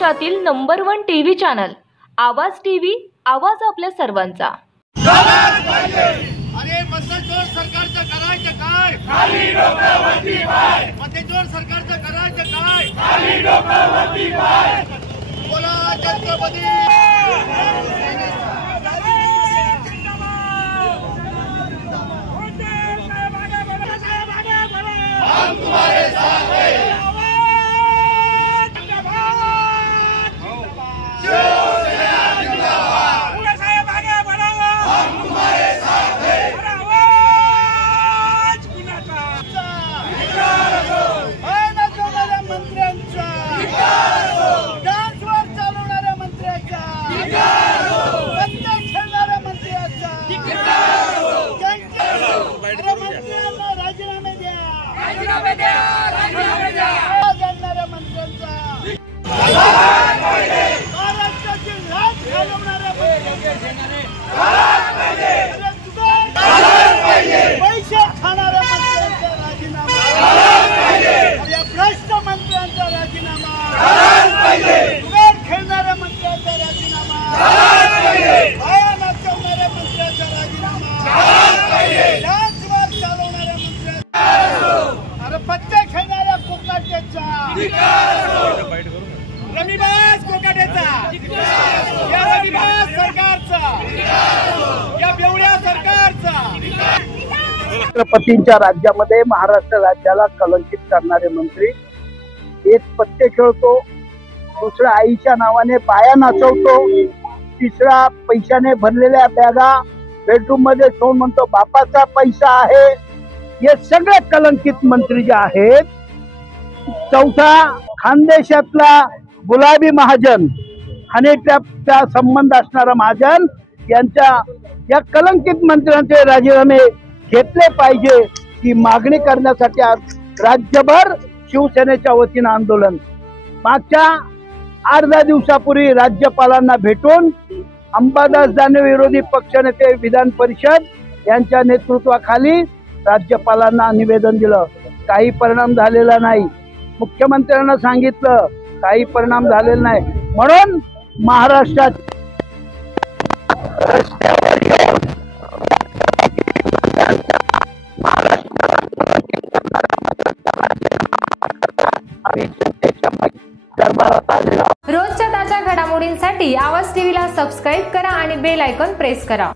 महाराष्ट्रातील number 1 TV channel आवाज TV, आवाज आपल्या सर्वांचा। अरे मध्यजोर सरकारचं करायचं काय? खाली डोकावरती पाय। मध्यजोर सरकारचं करायचं काय? खाली डोकावरती पाय। बोला छत्रपती हम तुम्हारे साथ हैं। पैसे खाणाऱ्या मंत्र्यांचा राजीनामा, भ्रष्ट मंत्र्यांचा राजीनामा, जुगार खेळणाऱ्या मंत्र्यांचा राजीनामा, बाया नाचवणाऱ्या मंत्र्यांचा राजीनामा, डान्सवर चालवणाऱ्या मंत्र्यांचा, अरे पत्ते खेळणाऱ्या कोकाटेचा, रमीबाज कोकाटेचा, या रमीबाज सरकारचा, या बेवड्या सरकारचा। छत्रपतींच्या राज्यामध्ये महाराष्ट्र राज्याला कलंकित करणारे मंत्री, एक पत्ते खेळतो, दुसरा आईच्या नावाने बाया नाचवतो, तिसरा पैशाने भरलेल्या बॅगा बेडरूम मध्ये ठेवून म्हणतो बापाचा पैसा आहे। हे सगळे कलंकित मंत्री जे आहेत, चौथा खानदेशातला गुलाबी महाजन, हनी ट्रॅपचा संबंध असणारा महाजन, यांच्या या कलंकित मंत्र्यांचे राजीनामे घेतले पाहिजे ही मागणी करण्यासाठी आज राज्यभर शिवसेनेच्या वतीने आंदोलन। मागच्या 8-10 दिवसापूर्वी राज्यपालांना भेटून अंबादास दानवे विरोधी पक्षनेते विधान परिषद यांच्या नेतृत्वाखाली राज्यपालांना निवेदन दिलं, काही परिणाम झालेला नाही। मुख्यमंत्र्यांना सांगितलं, काही परिणाम झालेला नाही। म्हणून महाराष्ट्रात रस्त्यावर येऊन रोजच्या ताज्या घडामोडींसाठी आवाज टीव्हीला सबस्क्राईब करा आणि बेल आयकॉन प्रेस करा।